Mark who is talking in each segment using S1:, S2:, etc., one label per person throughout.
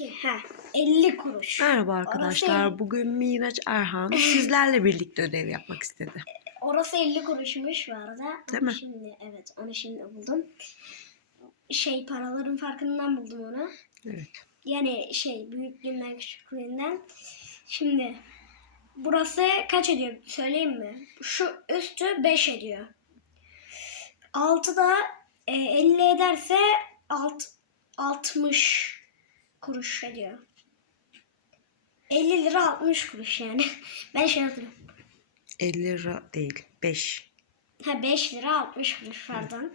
S1: 2. Ha 50 kuruş.
S2: Merhaba
S1: Orası
S2: arkadaşlar. Bugün Miraç Erhan sizlerle birlikte ödev yapmak istedi.
S1: Orası 50 kuruşmuş bu arada.
S2: Değil mi?
S1: Şimdi evet onu şimdi buldum. Şey paraların farkından buldum onu.
S2: Evet.
S1: Yani şey büyüklüğünden küçüklüğünden. Şimdi burası kaç ediyor söyleyeyim mi? Şu üstü 5 ediyor. Altı da e, 50 ederse alt, 60 kuruş ediyor. 50 lira 60 kuruş yani. ben şey hatırlıyorum.
S2: 50 lira değil. 5.
S1: Ha 5 lira 60 kuruş pardon.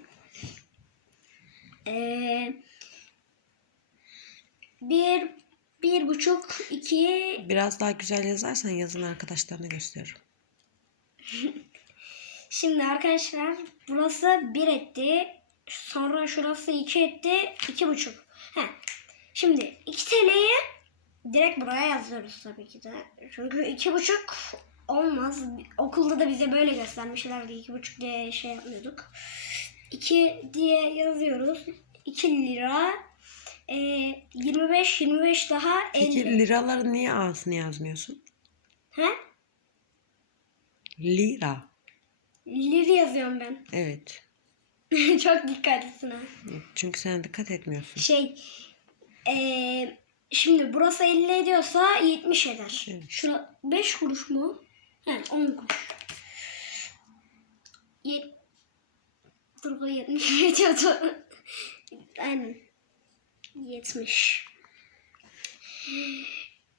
S1: Ee, bir, bir buçuk, iki,
S2: Biraz daha güzel yazarsan yazın arkadaşlarına gösteririm.
S1: şimdi arkadaşlar burası bir etti. Sonra şurası iki etti, iki buçuk. Ha, şimdi 2 TL'yi direkt buraya yazıyoruz tabii ki de. Çünkü iki buçuk olmaz. Okulda da bize böyle göstermişlerdi. iki buçuk diye şey yapmıyorduk. 2 diye yazıyoruz. 2 lira. Ee, 25, 25 daha 50.
S2: Peki liraları niye A'sını yazmıyorsun?
S1: He?
S2: Lira.
S1: Lir yazıyorum ben.
S2: Evet.
S1: Çok dikkatlisin ha.
S2: Çünkü sen dikkat etmiyorsun.
S1: Şey ee, şimdi burası 50 ediyorsa 70 eder.
S2: Evet.
S1: Şura 5 kuruş mu? He 10 kuruş. Yet Dur bu 70 ediyordu. Aynen. 70.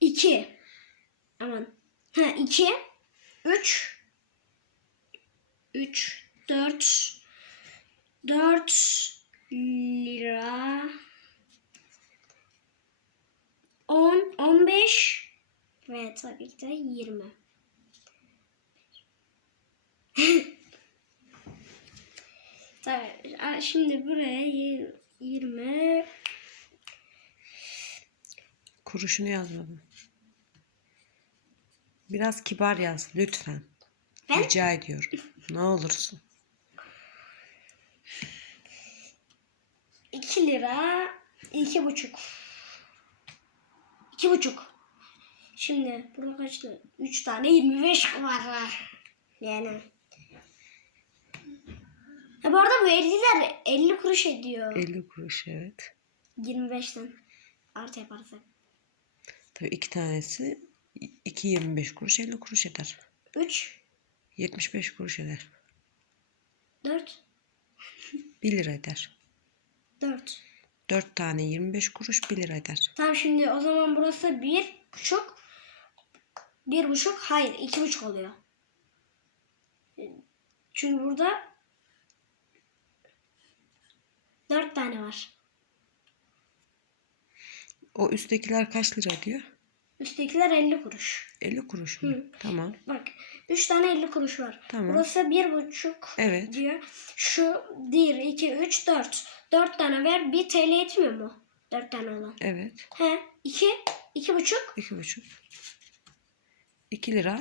S1: 2. Aman. Ha 2. 3. 3. 4. 4 lira 10 15 ve tabii ki de 20. tabii şimdi buraya y- 20
S2: Kuruşunu yazmadım. Biraz kibar yaz lütfen.
S1: Ben?
S2: Rica ediyorum. Ne olursun.
S1: 2 lira 2 buçuk. 2 buçuk. Şimdi burada kaçtı? 3 tane 25 var. Yani. Ha bu arada bu 50'ler 50 kuruş ediyor.
S2: 50 kuruş evet.
S1: 25'ten artı yaparsak.
S2: Tabii iki tanesi 2.25 kuruş 50 kuruş eder.
S1: 3,
S2: 75 kuruş eder.
S1: 4,
S2: 1 lira eder.
S1: 4.
S2: 4 tane 25 kuruş 1 lira eder.
S1: Tamam şimdi o zaman burası bir buçuk. Bir buçuk hayır iki buçuk oluyor. Çünkü burada dört tane var.
S2: O üsttekiler kaç lira ediyor?
S1: Üsttekiler 50 kuruş.
S2: 50 kuruş mu?
S1: Hı.
S2: Tamam.
S1: Bak 3 tane 50 kuruş var.
S2: Tamam.
S1: Burası bir buçuk
S2: Evet.
S1: diyor. Şu 1, 2, 3, 4. 4 tane ver 1 TL etmiyor mu? 4 tane olan.
S2: Evet.
S1: He 2, 2 buçuk.
S2: 2,5. 2 lira.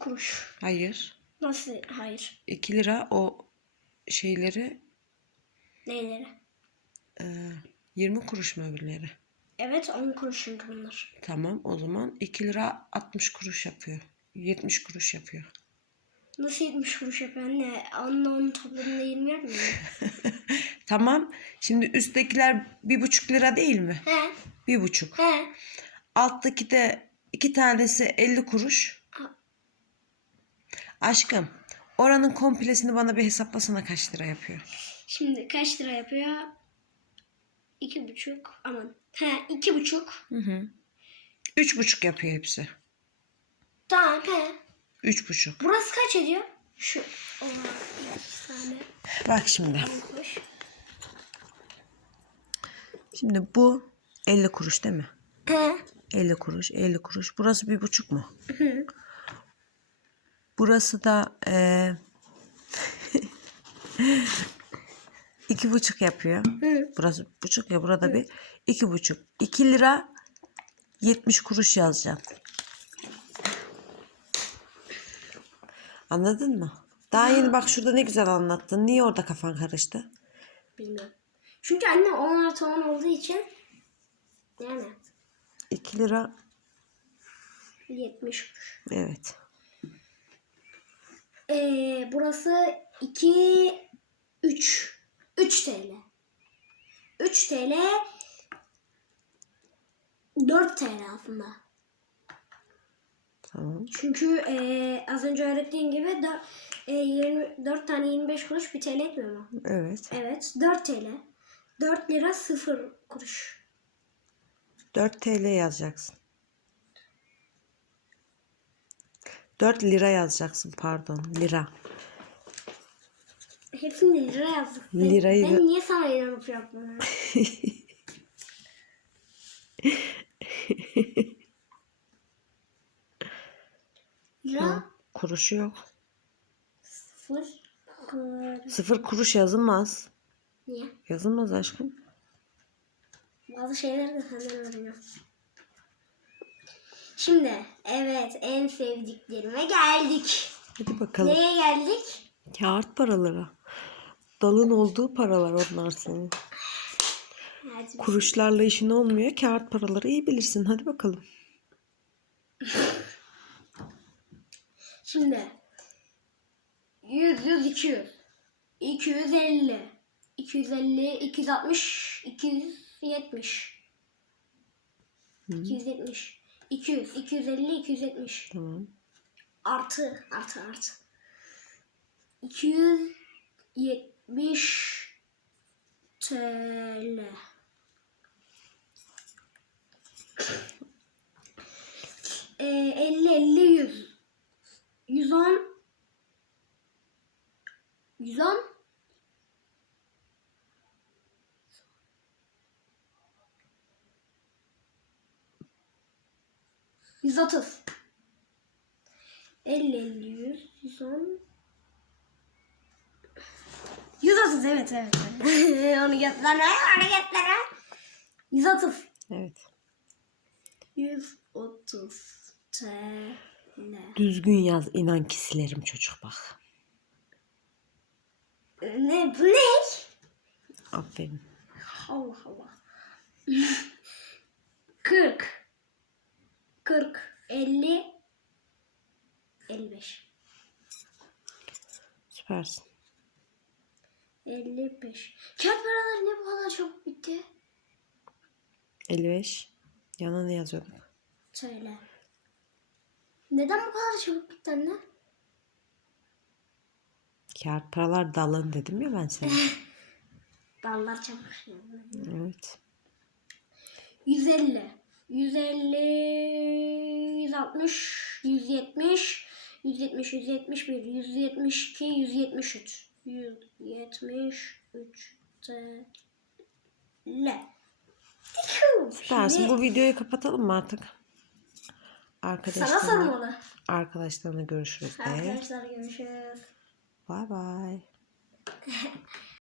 S1: Kuruş.
S2: Hayır.
S1: Nasıl? Hayır.
S2: 2 lira o şeyleri
S1: Neyleri?
S2: E, 20 kuruş mu öbürleri?
S1: Evet 10 kuruş çünkü bunlar.
S2: Tamam o zaman 2 lira 60 kuruş yapıyor. 70 kuruş yapıyor.
S1: Nasıl 70 kuruş yapıyor anne? Onunla onun toplamında 20 yapmıyor mu?
S2: Tamam. Şimdi üsttekiler bir buçuk lira değil mi?
S1: He.
S2: Bir buçuk.
S1: He.
S2: Alttaki de iki tanesi 50 kuruş. Aşkım oranın komplesini bana bir hesaplasana kaç lira yapıyor.
S1: Şimdi kaç lira yapıyor? İki buçuk. Aman. He iki buçuk.
S2: Hı hı. Üç buçuk yapıyor hepsi.
S1: Tamam he.
S2: Üç buçuk.
S1: Burası kaç ediyor? Şu. İki tane.
S2: Bak şimdi.
S1: 10 kuruş.
S2: Şimdi bu 50 kuruş değil mi?
S1: He.
S2: 50 kuruş, 50 kuruş. Burası bir buçuk mu? Burası da eee iki buçuk yapıyor.
S1: Hı.
S2: Burası buçuk ya burada bir iki buçuk. 2 lira 70 kuruş yazacağım. Anladın mı? Daha yeni bak şurada ne güzel anlattın. Niye orada kafan karıştı?
S1: Bilmiyorum. Çünkü anne 10 artı 10 olduğu için yani
S2: 2 lira
S1: 70 kuruş.
S2: evet.
S1: Ee, burası 2 3 3 TL. 3 TL 4 TL aslında.
S2: Tamam.
S1: Çünkü ee, az önce öğrettiğim gibi 4, e, 24 tane 25 kuruş 1 TL etmiyor mu?
S2: Evet.
S1: Evet 4 TL. 4 lira 0 kuruş.
S2: 4 TL yazacaksın. 4 lira yazacaksın pardon. Lira.
S1: Hepsini lira yazdık. Ben,
S2: Lirayı
S1: ben niye sana inanıp yapmıyorum? lira
S2: Kuruşu yok.
S1: sıfır kuruş.
S2: Sıfır kuruş yazılmaz.
S1: Niye?
S2: Yazılmaz aşkım.
S1: Bazı şeyleri de senden öğreniyorum. Şimdi evet en sevdiklerime geldik.
S2: Hadi bakalım.
S1: Neye geldik?
S2: Kağıt paraları. Dalın olduğu paralar onlar senin. Kuruşlarla işin olmuyor. Kağıt paraları iyi bilirsin. Hadi bakalım.
S1: Şimdi 100 100 200 250 250 260 270 270 200 250 270
S2: Tamam.
S1: artı artı artı 270 TL ee, 50 50 100 110 110 130 50 50 100 110 130 evet evet. evet. Onu onu getirene 130
S2: Evet.
S1: 130 TL
S2: Düzgün yaz. inan ki silerim çocuk bak.
S1: Ne bu ne?
S2: Aferin.
S1: Allah Allah. 40 40 50 55
S2: Süpersin.
S1: 55 Kağıt paraları ne bu kadar çabuk bitti?
S2: 55. Yana ne yazıyorduk?
S1: Söyle. Neden bu kadar çabuk bitti anne?
S2: Kağıt paralar dalın dedim ya ben sana.
S1: Dallar çabuk.
S2: evet.
S1: 150 150 160 170 170 171 172 173 173 TL
S2: Süpersin. Bu videoyu kapatalım mı artık?
S1: sana
S2: Arkadaşlarına,
S1: sormalı.
S2: arkadaşlarına görüşürüz.
S1: Arkadaşlar görüşürüz.
S2: Bye bye.